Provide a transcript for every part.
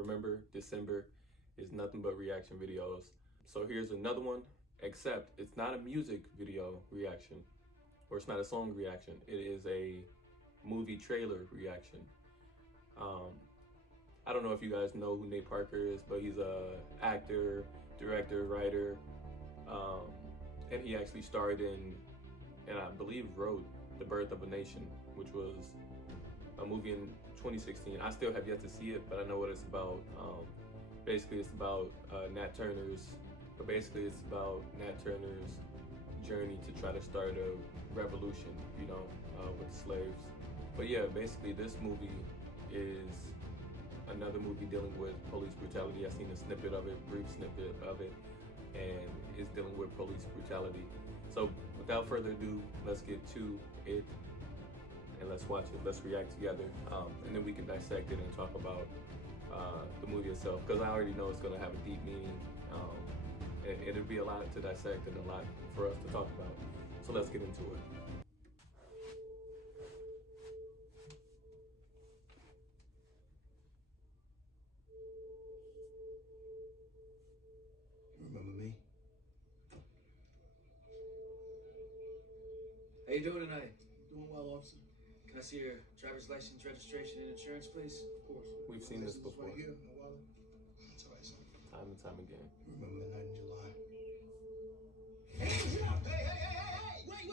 remember, December is nothing but reaction videos. So here's another one, except it's not a music video reaction, or it's not a song reaction. It is a movie trailer reaction. I don't know if you guys know who Nate Parker is, but he's a actor, director, writer, and he actually starred in, and I believe wrote, The Birth of a Nation, which was a movie in 2016. I still have yet to see it, but I know what it's about. Basically, it's about Nat Turner's journey to try to start a revolution, with the slaves. But yeah, basically, this movie is another movie dealing with police brutality. I've seen a snippet of it, brief snippet of it, and it's dealing with police brutality. So without further ado, let's get to it and let's watch it. Let's react together, and then we can dissect it and talk about the movie itself, because I already know it's going to have a deep meaning. It'll be a lot to dissect and a lot for us to talk about. So let's get into it. Remember me? How you doing tonight? Doing well, officer. Can I see your driver's license, registration, and insurance, please? Of course. We've seen this before. Right here, no wallet. That's all right, son. Time and time again. Remember the night in July? Hands up! Hey! Wait!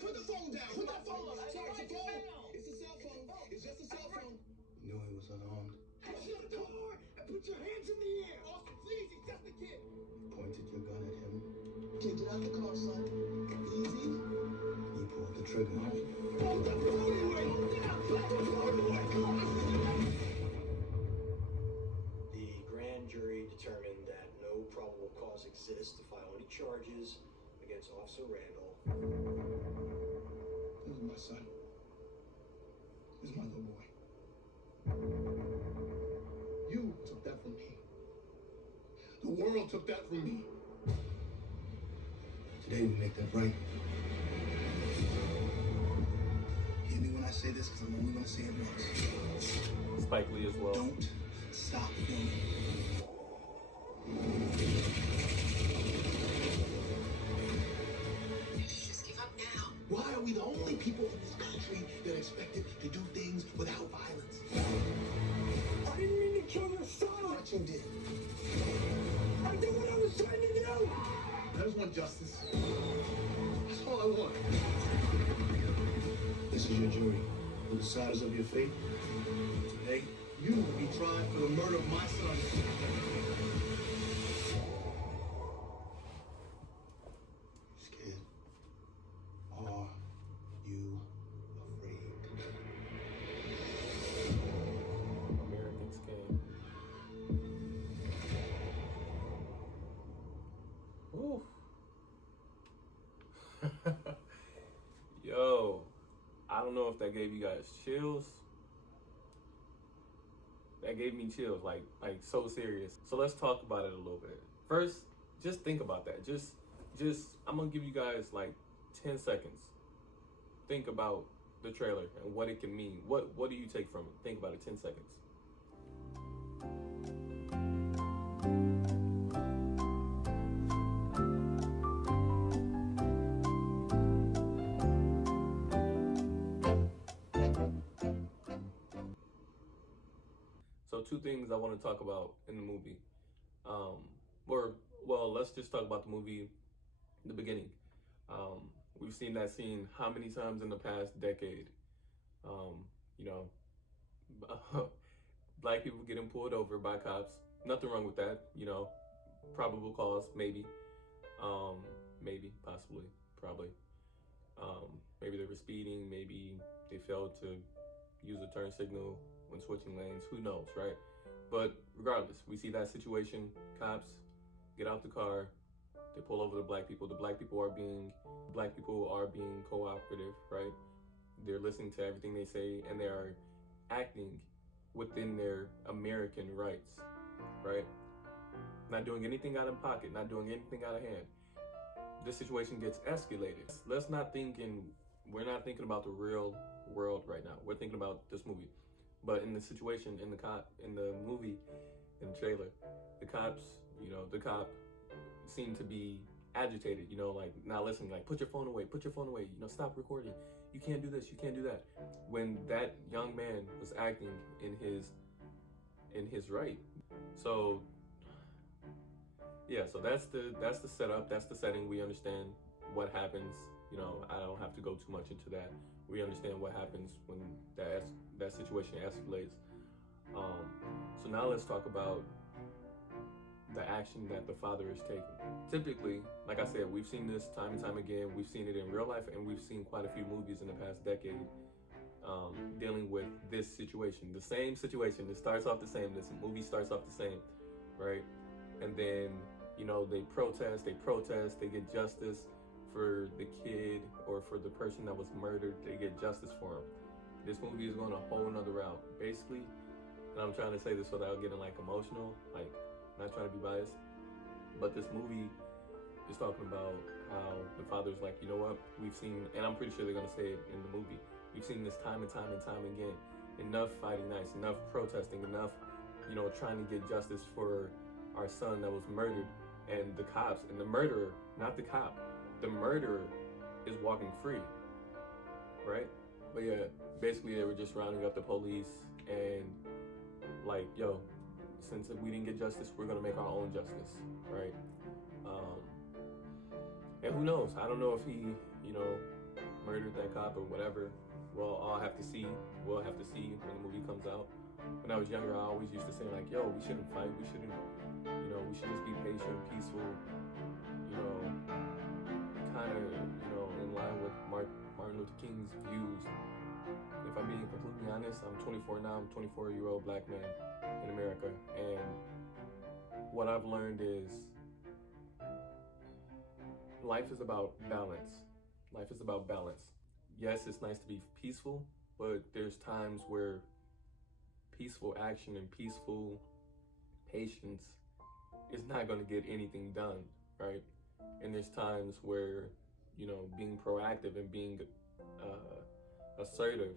Put the phone down! Put that phone down! Sorry, it's a phone! It's a cell phone. It's just a cell phone. You knew he was unarmed. Get to the car and put your hands in the air! Austin, please, he's just a kid! You pointed your gun at him. Okay, get out the car, son. Easy. You pulled the trigger. Hold the phone away! Hold down! Put the phone away! Come on! The grand jury determined that no probable cause exists to file any charges against Officer Randall. This is my son. This is my little boy. You took that from me. The world took that from me. Today we make that right. Hear me when I say this, because I'm only going to say it once. Spike Lee as well. Don't stop filming. You should just give up now. Why are we the only people in this country that are expected to do things without violence? I didn't mean to kill your son! But you did. I did what I was trying to do! I just want justice. That's all I want. This is your jury. The deciders of your fate. Today, you will be tried for the murder of my son. Scared? Are you afraid? Americans came. Woo. Yo, I don't know if that gave you guys chills. That gave me chills, like so serious. So let's talk about it a little bit. First, just think about that. Just I'm gonna give you guys like 10 seconds. Think about the trailer and what it can mean. What do you take from it? Think about it, 10 seconds. So two things I want to talk about in the movie. Let's just talk about the movie, the beginning. We've seen that scene how many times in the past decade? Black people getting pulled over by cops. Nothing wrong with that, probable cause, maybe, possibly, probably. Maybe they were speeding, maybe they failed to use a turn signal when switching lanes, who knows, right? But regardless, we see that situation, cops get out the car, they pull over the black people. The black people are being cooperative, right? They're listening to everything they say, and they are acting within their American rights, right? Not doing anything out of pocket, not doing anything out of hand. This situation gets escalated. We're not thinking about the real world right now. We're thinking about this movie. But in the situation, in the movie, in the trailer. The cops, the cop seemed to be agitated, like not listening, like put your phone away, stop recording. You can't do this, you can't do that. When that young man was acting in his right. So yeah, so that's the setup, that's the setting. We understand what happens. I don't have to go too much into that. We understand what happens when that situation escalates. So now let's talk about the action that the father is taking. Typically, like I said, we've seen this time and time again. We've seen it in real life, and we've seen quite a few movies in the past decade dealing with this situation. The same situation. It starts off the same. This movie starts off the same, right? And then, they protest, they get justice for the kid or for the person that was murdered. They get justice for him. This movie is going a whole nother route. Basically, and I'm trying to say this without getting like emotional, like not trying to be biased, but this movie is talking about how the father's like, you know what, we've seen, and I'm pretty sure they're gonna say it in the movie, we've seen this time and time and time again. Enough fighting nights, enough protesting, enough, trying to get justice for our son that was murdered. And the cops, and the murderer, not the cop, the murderer is walking free, right? But yeah, basically they were just rounding up the police and like, yo, since we didn't get justice, we're gonna make our own justice, right? And who knows? I don't know if he, murdered that cop or whatever. Well, I'll have to see. We'll have to see when the movie comes out. When I was younger, I always used to say like, yo, we shouldn't fight. We shouldn't, we should just be patient, peaceful, kind of, in line with Martin Luther King's views. If I'm being completely honest, I'm 24 now. I'm a 24-year-old black man in America. And what I've learned is life is about balance. Life is about balance. Yes, it's nice to be peaceful, but there's times where peaceful action and peaceful patience is not going to get anything done, right? And there's times where, being proactive and being assertive,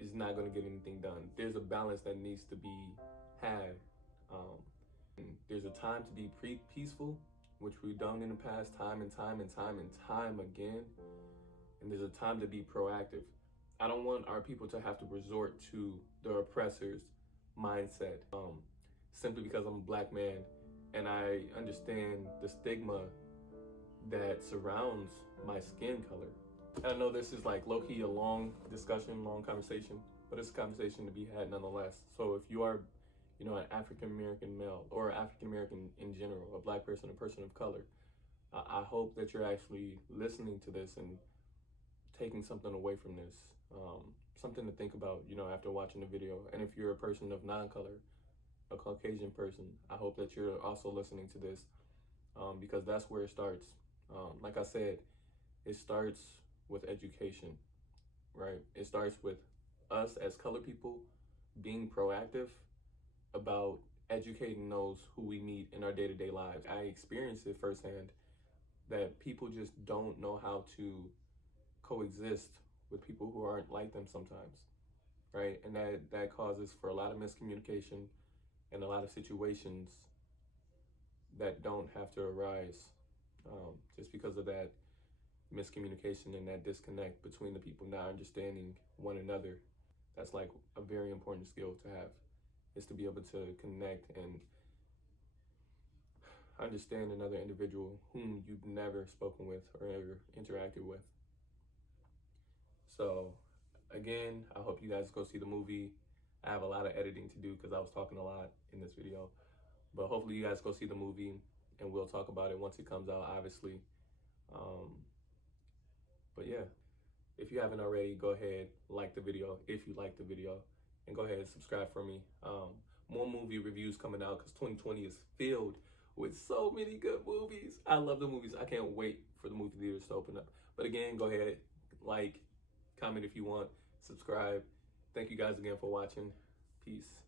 is not going to get anything done. There's a balance that needs to be had. There's a time to be peaceful, which we've done in the past time and time and time and time again. And there's a time to be proactive. I don't want our people to have to resort to the oppressor's mindset simply because I'm a black man and I understand the stigma that surrounds my skin color. And I know this is like low-key a long discussion, long conversation, but it's a conversation to be had nonetheless. So if you are, an African-American male or African-American in general, a black person, a person of color, I hope that you're actually listening to this and taking something away from this, something to think about, after watching the video. And if you're a person of non-color, a Caucasian person, I hope that you're also listening to this, because that's where it starts. Like I said, it starts with education, right? It starts with us as color people being proactive about educating those who we meet in our day-to-day lives. I experienced it firsthand that people just don't know how to coexist with people who aren't like them sometimes, right? And that causes for a lot of miscommunication and a lot of situations that don't have to arise just because of that miscommunication and that disconnect between the people not understanding one another. That's like a very important skill to have, is to be able to connect and understand another individual whom you've never spoken with or ever interacted with. So again, I hope you guys go see the movie. I have a lot of editing to do because I was talking a lot in this video, but hopefully you guys go see the movie and we'll talk about it once it comes out, obviously. But yeah, if you haven't already, go ahead, like the video if you like the video, and go ahead and subscribe for me. More movie reviews coming out because 2020 is filled with so many good movies. I love the movies. I can't wait for the movie theaters to open up. But again, go ahead, like, comment if you want, subscribe. Thank you guys again for watching. Peace.